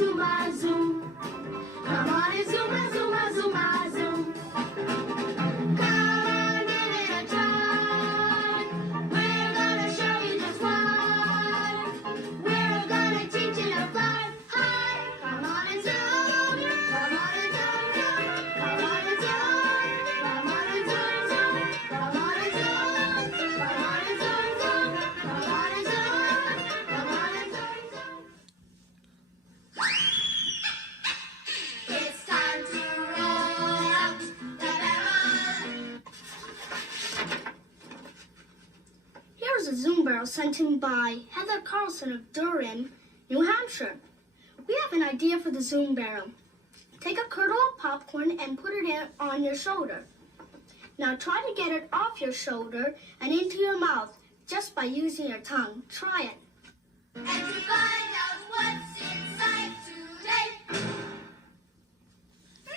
Zuma, zoom. Come on and Zuma, Zuma, Zuma, zoom. Come on, give it a try. We're gonna show you just what. We're gonna teach you to fly high. Come on and zoom. Come on and zoom, zoom. Come on and zoom. Come on and zoom, zoom. Come on and zoom. Come on and zoom, zoom. Come on and zoom. Come on and zoom, zoom. It's time to roll out the barrel. Here's a Zoom barrel sent in by Heather Carlson of Durham, New Hampshire. We have an idea for the Zoom barrel. Take a kernel of popcorn and put it on your shoulder. Now try to get it off your shoulder and into your mouth just by using your tongue. Try it. And to find out what's inside today.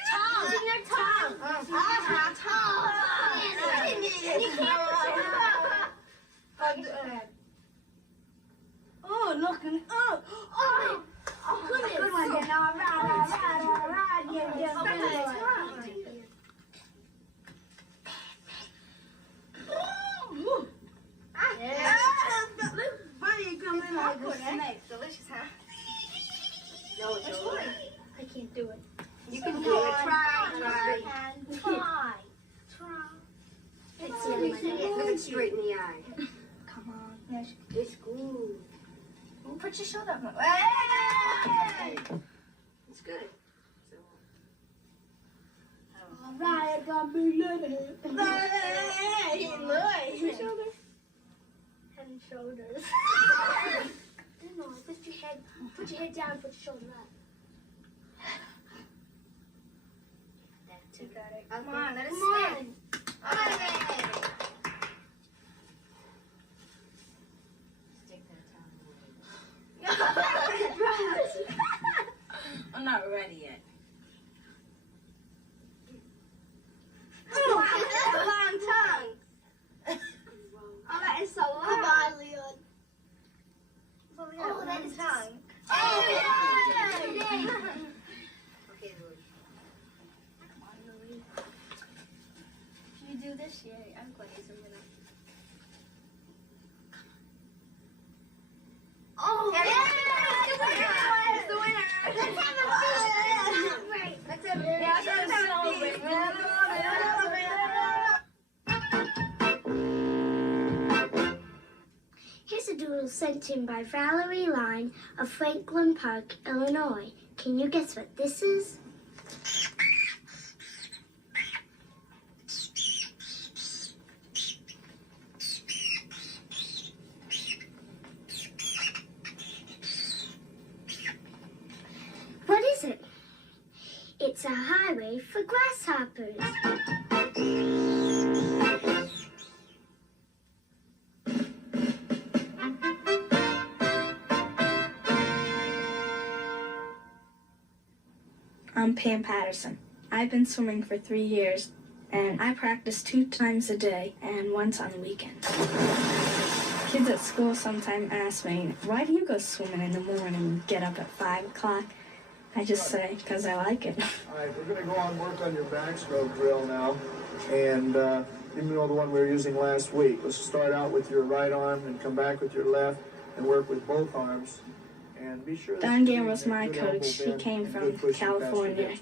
Tongue. Using your tongue. Oh, looking up. Oh, goodness. Good one. Then all right. Yeah. Buddy, come in like a snake. Delicious, huh? No, it's yours. I can't do it. You can do it. Try. Try. It's yummy. Look it straight in the eye. Come on. It's good. Put your shoulder up. Hey! It's good. So, All right, I got me little. hey, look. Head and shoulders. No, lift your head. Put your head down. Put your shoulder up. You got it. Come Come on, let it Come spin. on. Hey! Stick that tongue away. I'm not ready yet. Oh, that's a long tongue. Oh, that is so long. Goodbye, Leon. Oh, that is tongue. Yay! Okay, Louis. Come on, Louie. Can you do this? Yeah, I'm going to zoom it up. Oh, There you yeah! go. It's the winner. Let's have a photo. Right. Let's have a photo. Yeah, let's celebrate. Here's a doodle sent in by Valerie Line of Franklin Park, Illinois. Can you guess what this is? What is it? It's a highway for grasshoppers. I'm Pam Patterson. I've been swimming for 3 years, and I practice 2 times a day and once on the weekend. Kids at school sometimes ask me, why do you go swimming in the morning and get up at 5 o'clock? I just say, because I like it. All right, we're going to go on work on your backstroke drill now, and you know the one we were using last week. Let's start out with your right arm and come back with your left and work with both arms. And be sure Don Gamble's my coach. He came from California.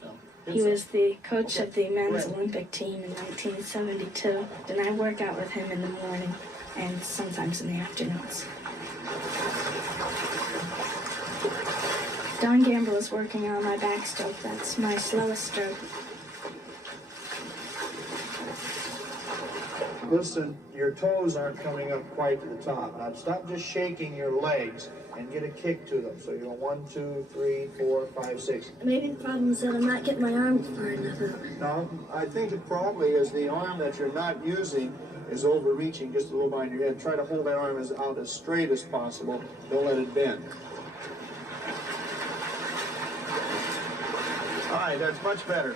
He was the coach of the men's Olympic team in 1972, and I work out with him in the morning and sometimes in the afternoons. Don Gamble is working on my backstroke. That's my slowest stroke. Listen, your toes aren't coming up quite to the top. Now stop just shaking your legs and get a kick to them. So you go 1, 2, 3, 4, 5, 6. Maybe the problem is that I'm not getting my arms far enough out. No, I think it probably is the arm that you're not using is overreaching just a little behind your head. Try to hold that arm out as straight as possible. Don't let it bend. All right, that's much better.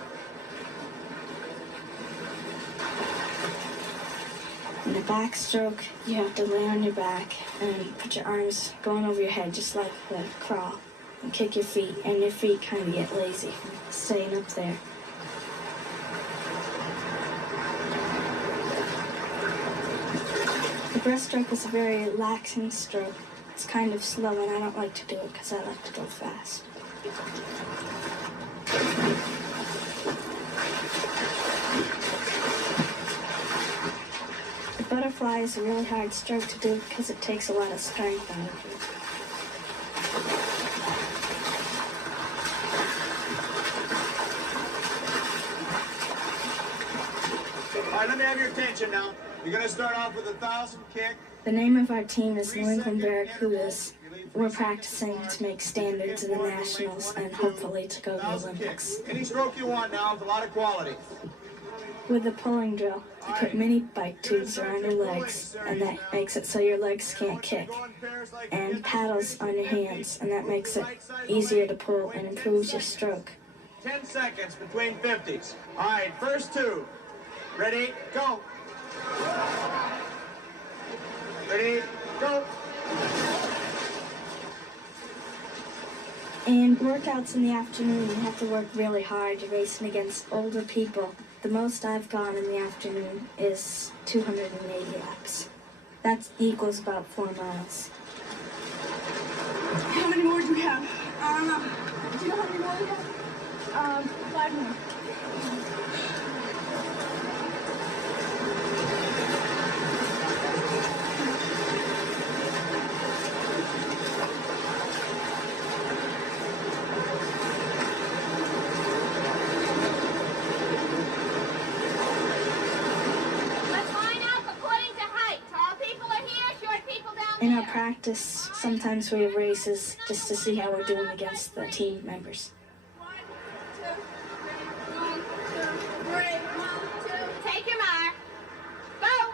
In the backstroke, you have to lay on your back and put your arms going over your head, just like the crawl. and kick your feet, and your feet kind of get lazy from staying up there. The breaststroke is a very relaxing stroke. It's kind of slow, and I don't like to do it because I like to go fast. The butterfly is a really hard stroke to do because it takes a lot of strength out of you. All right, let me have your attention now. You're going to start off with a 1,000 kick. The name of our team is New England Barracudas. We're practicing to make standards in the Nationals and hopefully to go to the 1,000 Olympics. kicks. Any stroke you want now with a lot of quality. With the pulling drill, you put mini bike tubes around your legs, and that makes it so your legs can't kick, and paddles on your hands, and that makes it easier to pull and improves your stroke. 10 seconds between 50s. All right, first two. Ready, go. Ready, go. And workouts in the afternoon, you have to work really hard. You're racing against older people. The most I've gone in the afternoon is 280 laps. That equals about 4 miles. How many more do we have? Do you know how many more we have? 5 more. Let's line up according to height. Tall people are here, short people down In there. our practice, sometimes we have races just to see how we're doing against the team members. 1, 2, 1, 2, 3, 1, 2. Take your mark. Go.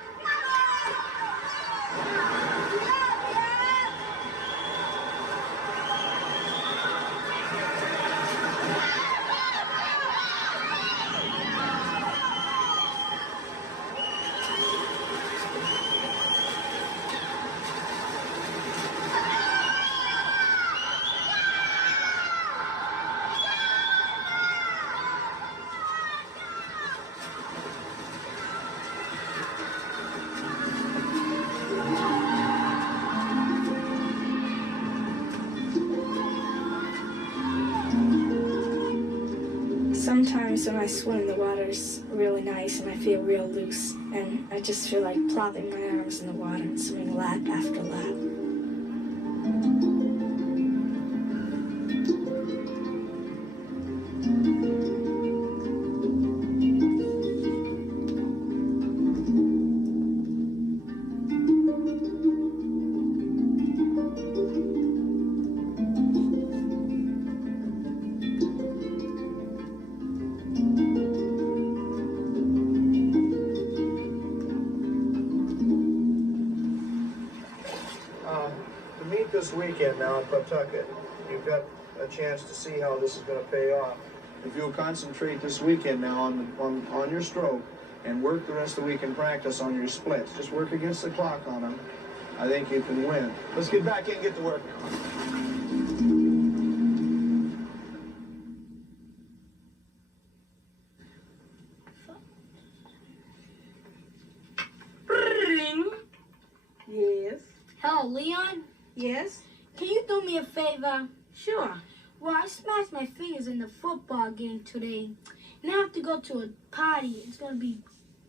Sometimes when I swim, the water's really nice and I feel real loose, and I just feel like plopping my arms in the water and swimming lap after lap. To meet this weekend now in Pawtucket, you've got a chance to see how this is going to pay off. If you'll concentrate this weekend now on your stroke and work the rest of the week in practice on your splits, just work against the clock on them, I think you can win. Let's get back in and get to work now. Yes. Hello, Leon. Yes. Can you do me a favor? Sure. Well, I smashed my fingers in the football game today, and I have to go to a party. It's going to be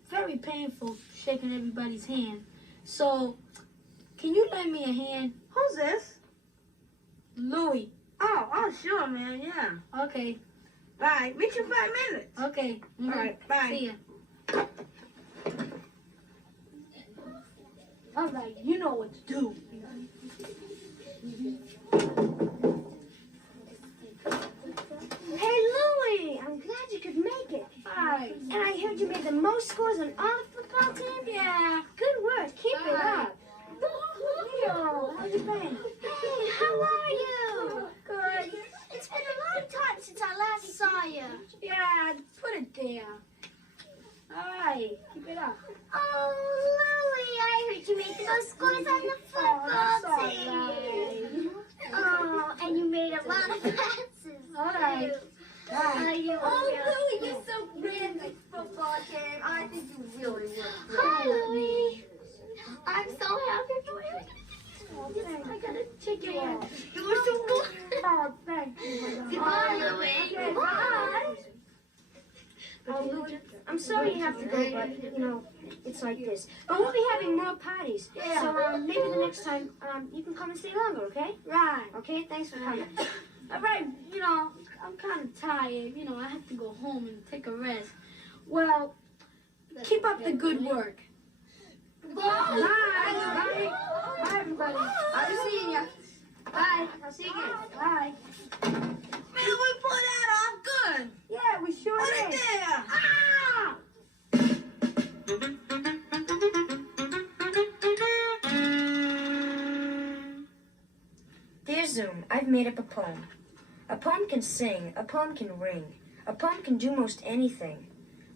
very painful shaking everybody's hand. So, can you lend me a hand? Who's this? Louie. Oh, sure, man. Yeah. Okay, Bye. Meet you in 5 minutes. okay. All right. Bye. See ya. All right, you know what to do. Hey, Louie! I'm glad you could make it. Hi. And I heard you made the most scores on all the football teams. Yeah. Good work. Keep it Bye. up. Leo, How's it been? hey, how are you? Good. It's been a long time since I last saw you. Yeah, put it there. Hi. Keep it up. Oh, Louie, I heard you made the most scores on the football that's all team. right. Oh, and you made a lot All right. Bye. Oh, Louie, you're so great at this football game. I think you really worked good. Hi, Louie. I'm so happy for you. I got a ticket. You were so good. Oh, thank you. Goodbye, Louie. Okay, bye. Oh, Louie, I'm sorry you have to go, but, you know, it's like this. But we'll be having more parties. Yeah. So maybe the next time you can come and stay longer, okay? Right. Okay, thanks for coming. All right, you know, I'm kind of tired. You know, I have to go home and take a rest. Well, keep up the good work. Bye. Bye. Bye, everybody. I'll be seeing you. Bye. I'll see you again. Bye. Man, we pulled that off good. Yeah, we sure Put it did. there. Ah! Dear Zoom, I've made up a poem. A poem can sing, a poem can ring, a poem can do most anything.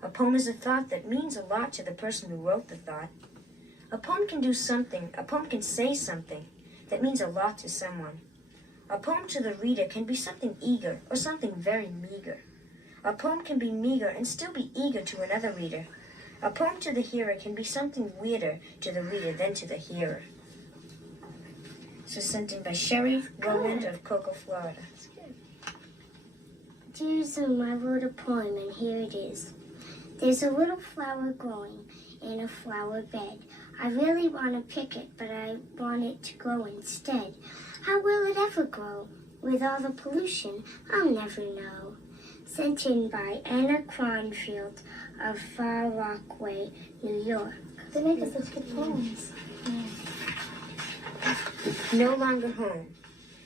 A poem is a thought that means a lot to the person who wrote the thought. A poem can do something, a poem can say something that means a lot to someone. A poem to the reader can be something eager or something very meager. A poem can be meager and still be eager to another reader. A poem to the hearer can be something weirder to the reader than to the hearer. So sent in by Sherry Rowland of Cocoa, Florida. Dear Zoom, I wrote a poem and here it is. There's a little flower growing in a flower bed. I really want to pick it, but I want it to grow instead. How will it ever grow? With all the pollution, I'll never know. Sent in by Anna Cronfield of Far Rockaway, New York. They make us such good poems. No longer home.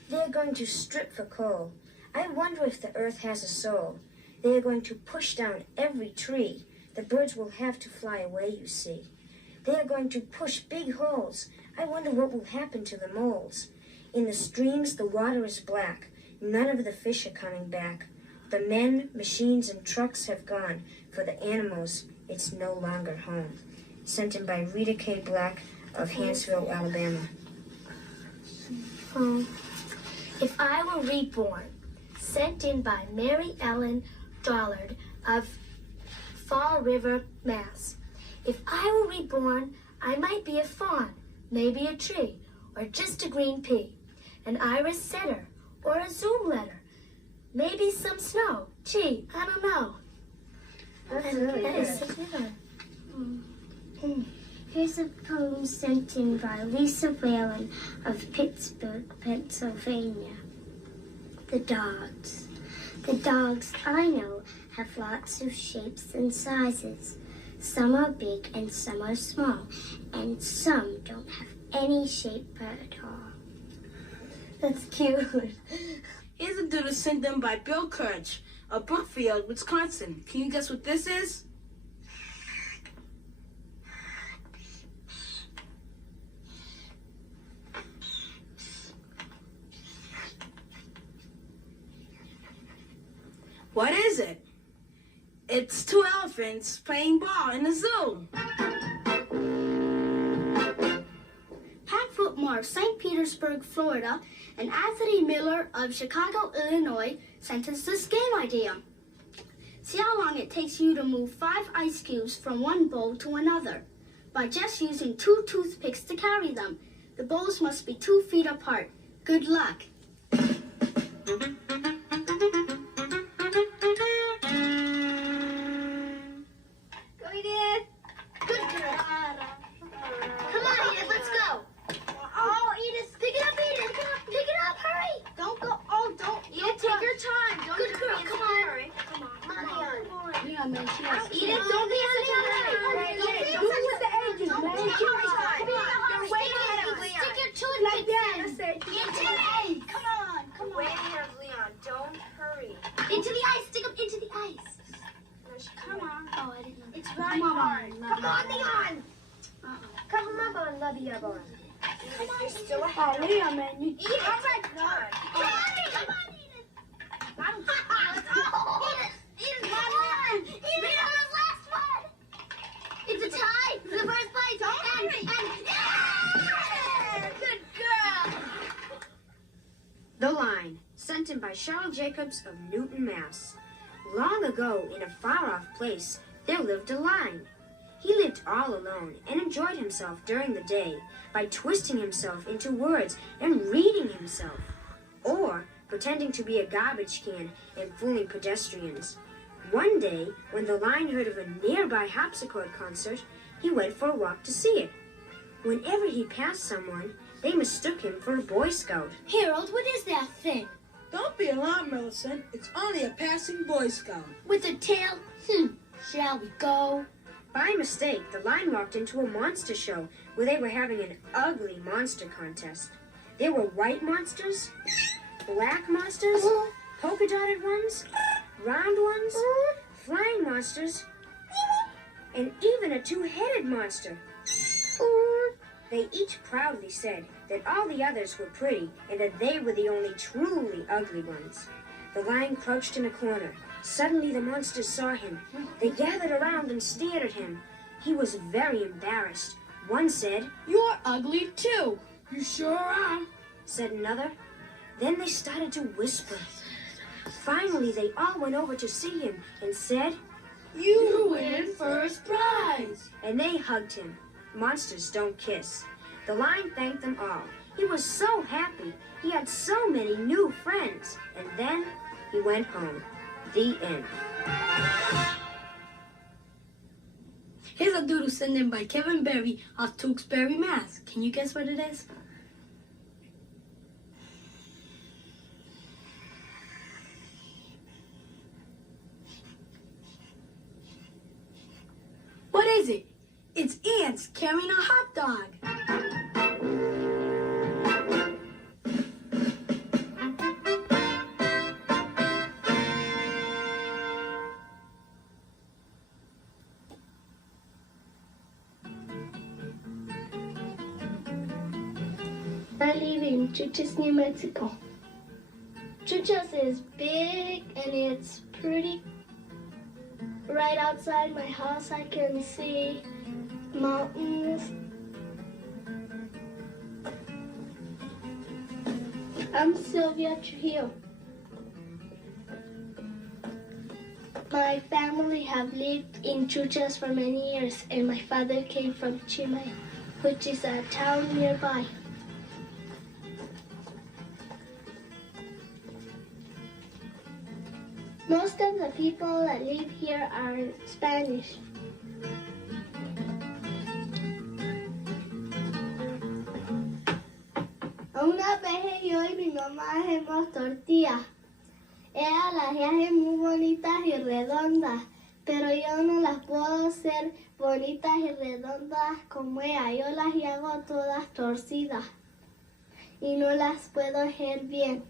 They are going to strip for coal. I wonder if the earth has a soul. They are going to push down every tree. The birds will have to fly away, you see. They are going to push big holes. I wonder what will happen to the moles. In the streams, the water is black. None of the fish are coming back. The men, machines, and trucks have gone. For the animals, it's no longer home. Sent in by Rita K. Black of Hansville, Alabama. If I Were Reborn, sent in by Mary Ellen Dollard of Fall River, Mass. If I were reborn, I might be a fawn, maybe a tree, or just a green pea, an iris setter, or a Zoom letter, maybe some snow. Gee, I don't know. That's really That is so good. Here's a poem sent in by Lisa Whalen of Pittsburgh, Pennsylvania. The dogs. The dogs I know have lots of shapes and sizes. Some are big and some are small, and some don't have any shape at all. That's cute. Here's a doodle sent in by Bill Kirch of Brookfield, Wisconsin. Can you guess what this is? What is it? It's two elephants playing ball in the zoo. Pat Footmore of St. Petersburg, Florida, and Anthony Miller of Chicago, Illinois, sent us this game idea. See how long it takes you to move 5 ice cubes from one bowl to another by just using 2 toothpicks to carry them. The bowls must be 2 feet apart. Good luck. Good girl. Come on, Edith, let's go. Oh, Edith, pick it up, Edith. Pick it up, hurry. Don't go. Oh, don't. Edith, take your time. Don't Good girl, hurry. come on. Hurry. Come on, Leon. Leon, man, she has Edith, don't be in such a hurry. Don't be in such a hurry. Don't take your time. You're waiting ahead of Leon. Stick your toothpick in. Into the ice. Come on, come on. Waiting ahead of Leon. Don't hurry. Into the ice. Stick him into the ice. Come on. Oh, I didn't know. It's right hard. Come on, Leon. Come on, Leon. Love you, Leon. You're still ahead. Oh, Leon, man, you Edith, come on. Come on, Edith. Edith, come on. Edith, on the last one. It's a tie for the first place. And yeah! Good girl. The Line, sent in by Cheryl Jacobs of Newton, Mass. Long ago, in a far-off place, there lived a lion. He lived all alone and enjoyed himself during the day by twisting himself into words and reading himself, or pretending to be a garbage can and fooling pedestrians. One day, when the lion heard of a nearby harpsichord concert, he went for a walk to see it. Whenever he passed someone, they mistook him for a Boy Scout. Harold, what is that thing? Don't be alarmed, Millicent. It's only a passing Boy Scout. With a tail? Shall we go? By mistake, the lion walked into a monster show where they were having an ugly monster contest. There were white monsters, black monsters, polka-dotted ones, round ones, flying monsters, and even a two-headed monster. They each proudly said that all the others were pretty and that they were the only truly ugly ones. The lion crouched in a corner. Suddenly the monsters saw him. They gathered around and stared at him. He was very embarrassed. One said, "You're ugly too." You sure are. said another. Then they started to whisper. Finally, they all went over to see him and said, You win first prize. and they hugged him. Monsters don't kiss. The lion thanked them all. He was so happy. He had so many new friends. And then he went home. The end. Here's a doodle sent in by Kevin Berry of Tewksbury, Mass. Can you guess what it is? What is it? It's ants carrying a hot dog. I live in Chuchas, New Mexico. Chuchas is big and it's pretty. Right outside my house I can see mountains. I'm Sylvia Trujillo. My family have lived in Chuchas for many years and my father came from Chimay, which is a town nearby. Most of the people that live here are Spanish. Una vez yo y mi mamá hacemos tortillas. Ellas las hacen muy bonitas y redondas, pero yo no las puedo hacer bonitas y redondas como ella. Yo las hago todas torcidas y no las puedo hacer bien.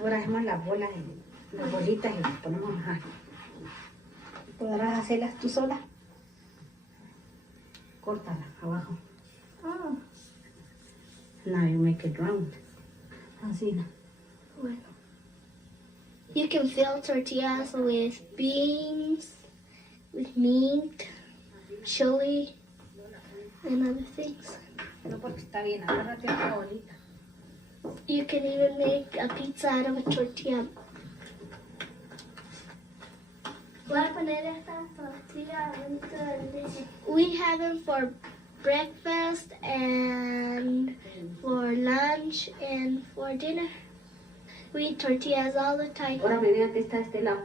Ahora hacemos las bolas, las bolitas y las ponemos a... ¿Podrás hacerlas tú sola? Córtalas abajo. Oh. Now you make it round. Así, ¿no? Bueno. You can fill tortillas with beans, with meat, chili, and other things. No, porque está bien, agárrate otra bolita. You can even make a pizza out of a tortilla. Voy a poner estas tortillas dentro del leche. We have them for breakfast and for lunch and for dinner. We eat tortillas all the time. Ahora venía que está de este lado.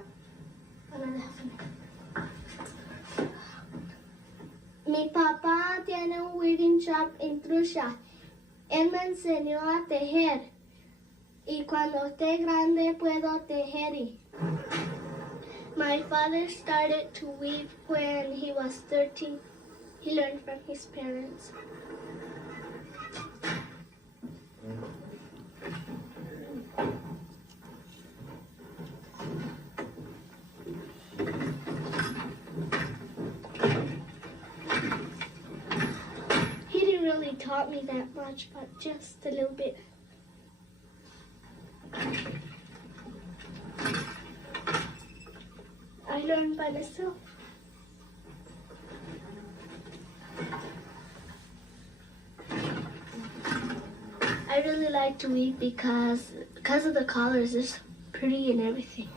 Mi papá tiene un weaving shop en Trucha. Él me enseñó a tejer. Y cuando esté grande puedo tejer. My father started to weave when he was 13. He learned from his parents. He didn't really taught me that much, but just a little bit. I learned by myself. I really like to weave because Because of the colors, it's pretty and everything.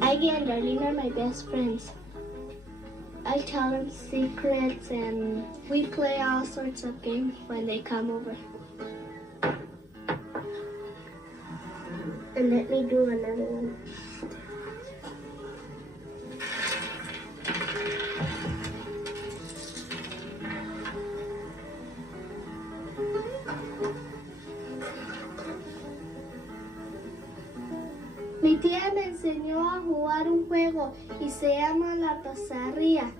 Aggie and Darlene are my best friends. I tell them secrets and we play all sorts of games when they come over. And let me do another one. Mi tía me enseñó a jugar un juego y se llama la pasarría.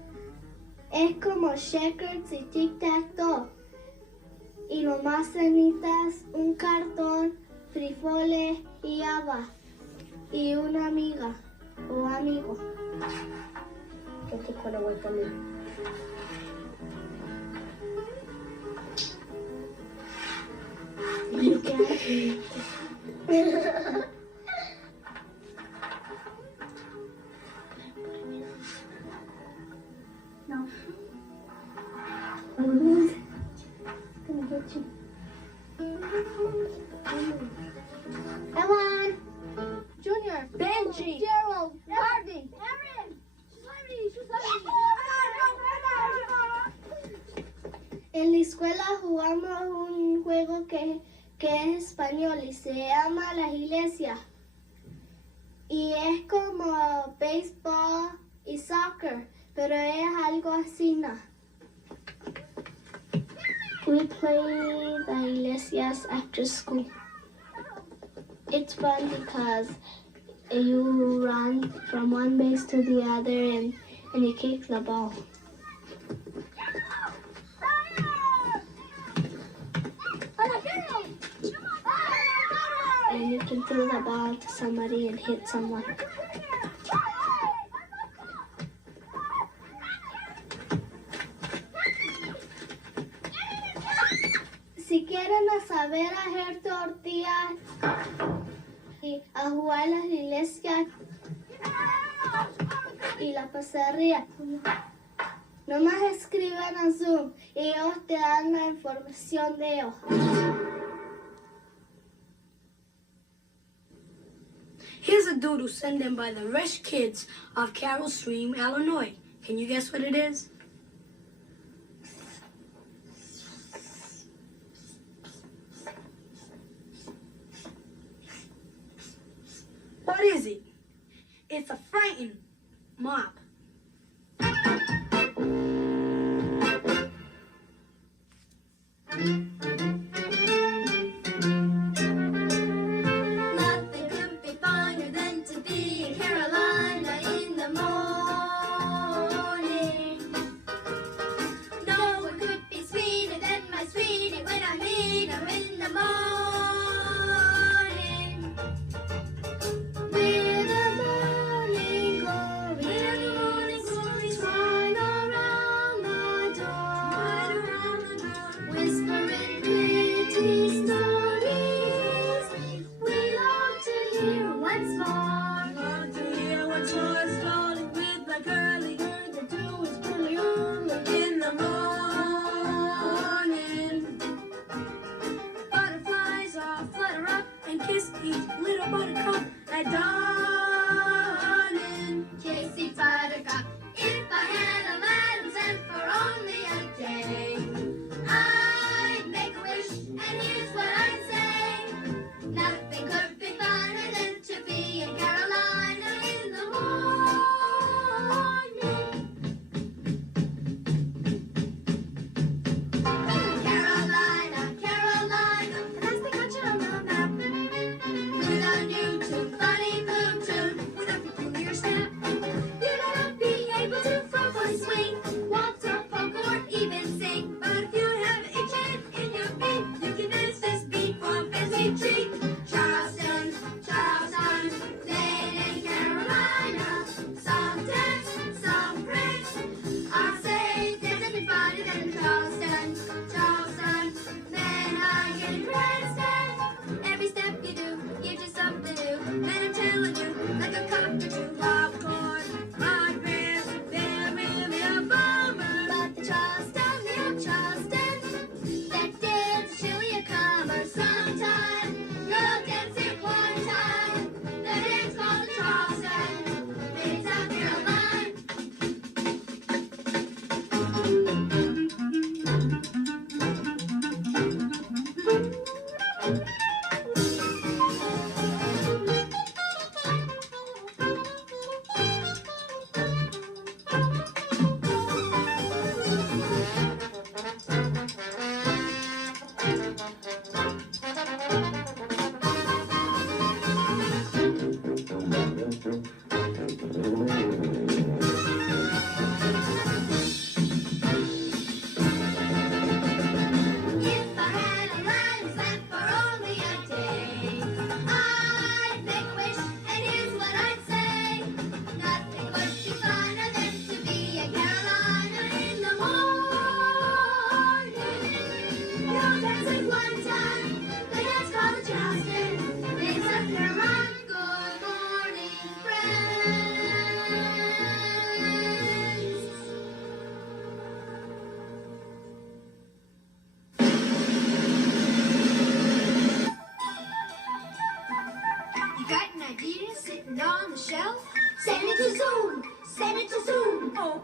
Es como checkers y tic-tac-toe. Y lo más necesitas un cartón, frijoles y agua. Y una amiga o amigo. Que te cuelo voy también. No. I'm gonna get you. Ewan, Junior, Benji, Gerald, Harvey, Erin, En la escuela jugamos un juego que es español y se llama La Iglesia. Y es como béisbol y soccer, pero es algo así, ¿no? We play the iglesias after school. It's fun because you run from one base to the other and you kick the ball. And you can throw the ball to somebody and hit someone. Si quieren saber hacer tortillas y a jugar las iglesias y la pasarría, nomás escriban a Zoom y ellos te dan la información de ellos. Here's a doodle sent in by the Rush Kids of Carroll Stream, Illinois. Can you guess what it is? What is it? It's a frightened mop. Nothing could be finer than to be in Carolina in the morning. No one could be sweeter than my sweetie when I meet her in the morning. We're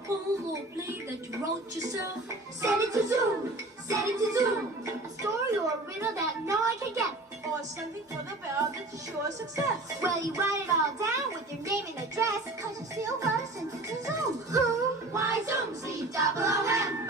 poem or play that you wrote yourself. Send it to Zoom. Send it to Zoom. A story or a riddle that no one can get. Or something for the bell that's sure success. Well, you write it all down with your name and address, 'cause you still gotta send it to Zoom. Who? Why Zoom? Z-double-O-M.